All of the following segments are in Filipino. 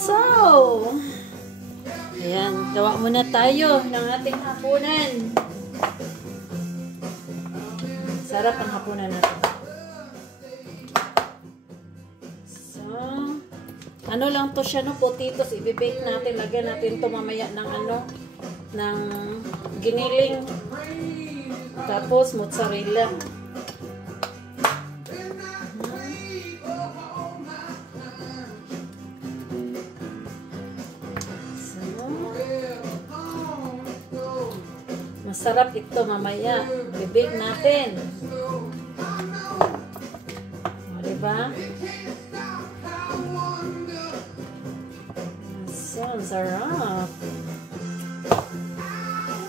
So, ayan, gawa muna tayo ng ating hapunan. Sarap ang hapunan natin. So, ano lang to siya, no? Potatoes, i-bake natin. Lagyan natin to mamaya ng ng giniling. Tapos, mozzarella. Masarap ito mamaya. Bibig natin. O, diba? So, sarap.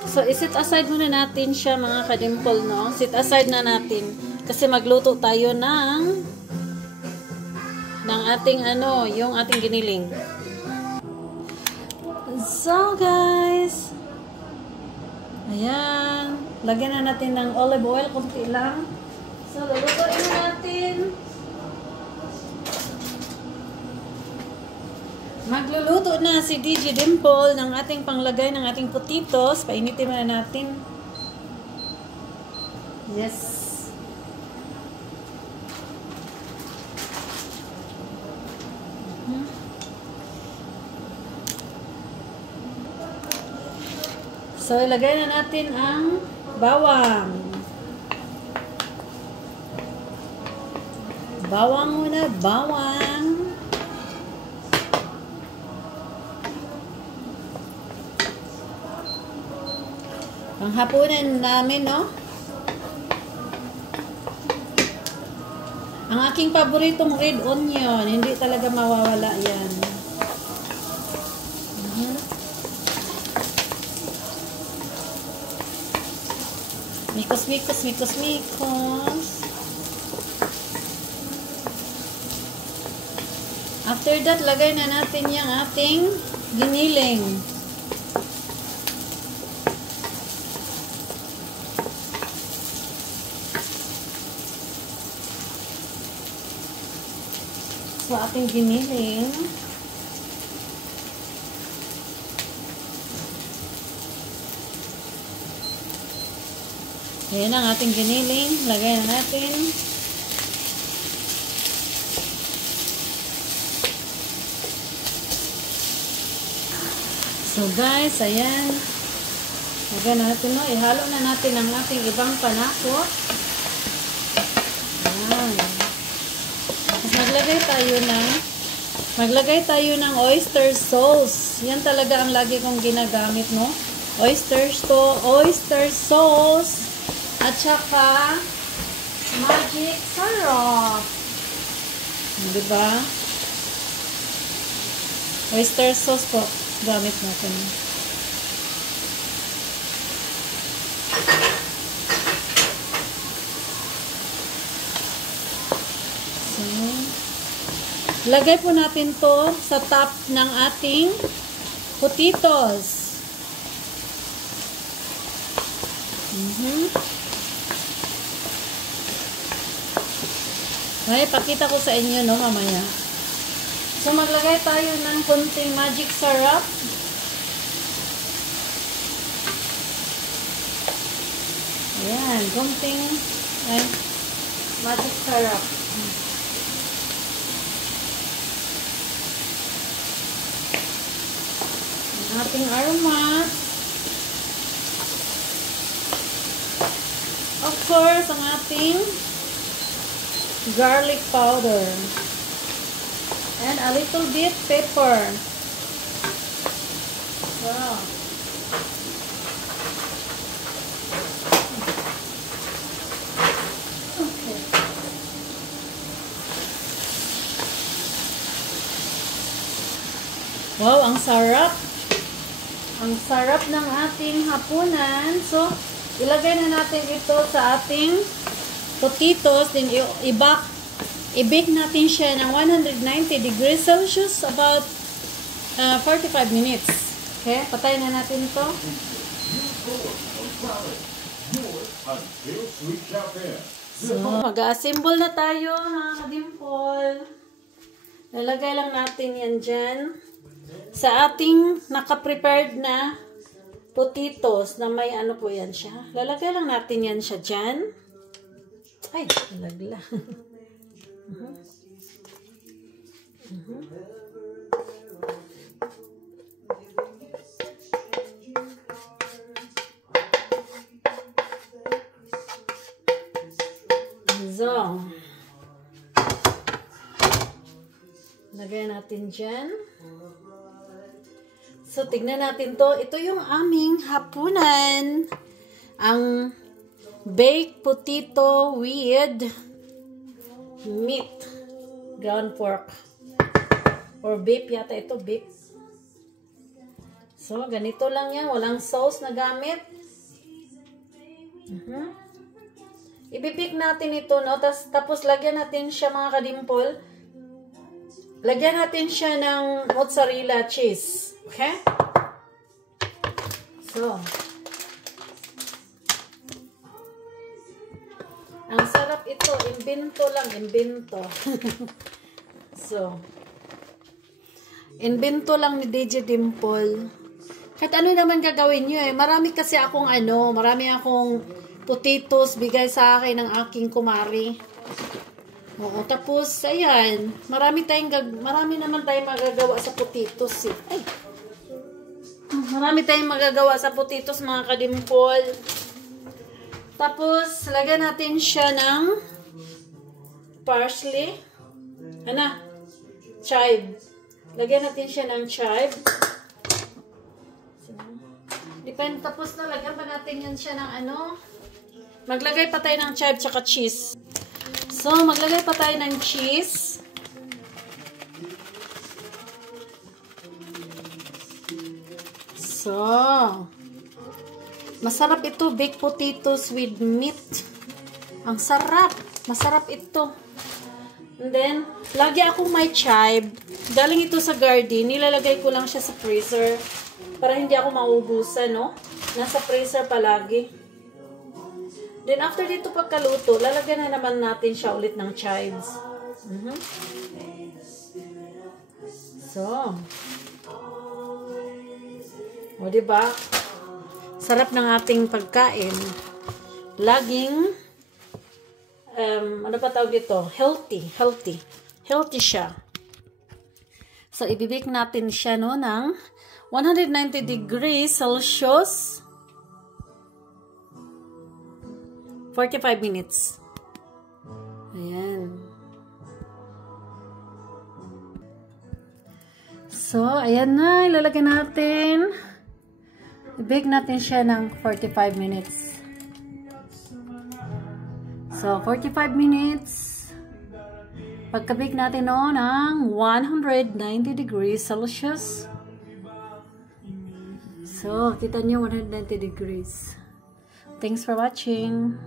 So, isit aside muna natin siya mga kadimpol, no? Sit aside na natin. Kasi magluto tayo ng ating yung ating giniling. So, guys, ayan. Lagyan na natin ng olive oil. Kunti lang. So, lulutuin na natin. Magluluto na si DJ Dimple ng ating panglagay ng ating potatoes. Painitin na natin. Yes. So, ilagay na natin ang bawang. Bawang muna, bawang. Ang hapunan namin, no? Ang aking paboritong red onion. Hindi talaga mawawala yan. Mikos, mikos, mikos, mikos. After that, lagay na natin yung ating giniling. So, ating giniling. Ayan ang ating giniling. Lagay na natin. So guys, ayan. Lagay na natin, no? Ihalo na natin ang ating ibang panakot. Ayan. Tapos maglagay tayo ng oyster sauce. Yan talaga ang lagi kong ginagamit, no? Oyster sauce. At saka, magic syrup. Diba? Oyster sauce po. Gamit natin. So, lagay po natin to sa top ng ating potatoes. Okay, pakita ko sa inyo, no, mamaya. So, maglagay tayo ng konting magic syrup. Ayan, konting magic syrup. Ang ating aromat. Of course, ang ating garlic powder. And a little bit pepper. Wow. Okay. Wow, ang sarap. Ang sarap ng ating hapunan. So, ilagay na natin ito sa ating potatoes. Then, i-bake natin siya ng 190 degrees Celsius about 45 minutes. Okay? Patayin na natin ito. So, mag-assemble na tayo, mga kadimple. Lalagay lang natin yan dyan. sa ating naka-prepared na potatoes na may ano po yan siya. Lalagay lang natin yan siya dyan. Ay, nalagla. So, lagay natin dyan. So, tignan natin to. Ito yung aming hapunan. Ang baked potato with meat. Ground pork. Or beef yata ito, beef. So, ganito lang yan. Walang sauce na gamit. Ibibig natin ito, no? Tapos lagyan natin siya, mga kadimpol. Lagyan natin siya ng mozzarella cheese. Okay? So, ang sarap ito. Imbento lang. Imbento. So, imbento lang ni DJ Dimple. Kahit ano naman gagawin nyo eh. Marami kasi akong marami akong potatoes bigay sa akin ng aking kumari. Oo, tapos, ayan. Marami naman tayong magagawa sa potatoes eh. Ay. Marami tayong magagawa sa potatoes, mga kadimpol. Tapos, lagyan natin siya ng parsley. Chive. Lagyan natin siya ng chive. Depende, tapos na, lagyan pa natin yan siya ng maglagay pa tayo ng chive tsaka cheese. So, maglagay pa tayo ng cheese. So, masarap ito, baked potatoes with meat. Ang sarap. Masarap ito. And then, lagi akong may chive. Galing ito sa garden. Nilalagay ko lang siya sa freezer. Para hindi ako maubusan, no? Nasa freezer palagi. Then, after dito pagkaluto, lalagyan na naman natin siya ulit ng chives. So. O, diba? Sarap ng ating pagkain. Laging, ano pa tawag dito? Healthy. Healthy. Healthy siya. So, ibibake natin siya, no, ng 190 degrees Celsius. 45 minutes. Ayan. So, ayan na. Ilalagay natin. I-bake natin siya ng 45 minutes. So, 45 minutes. Pagka-bake natin ng 190 degrees Celsius. So, kita nyo 190 degrees. Thanks for watching.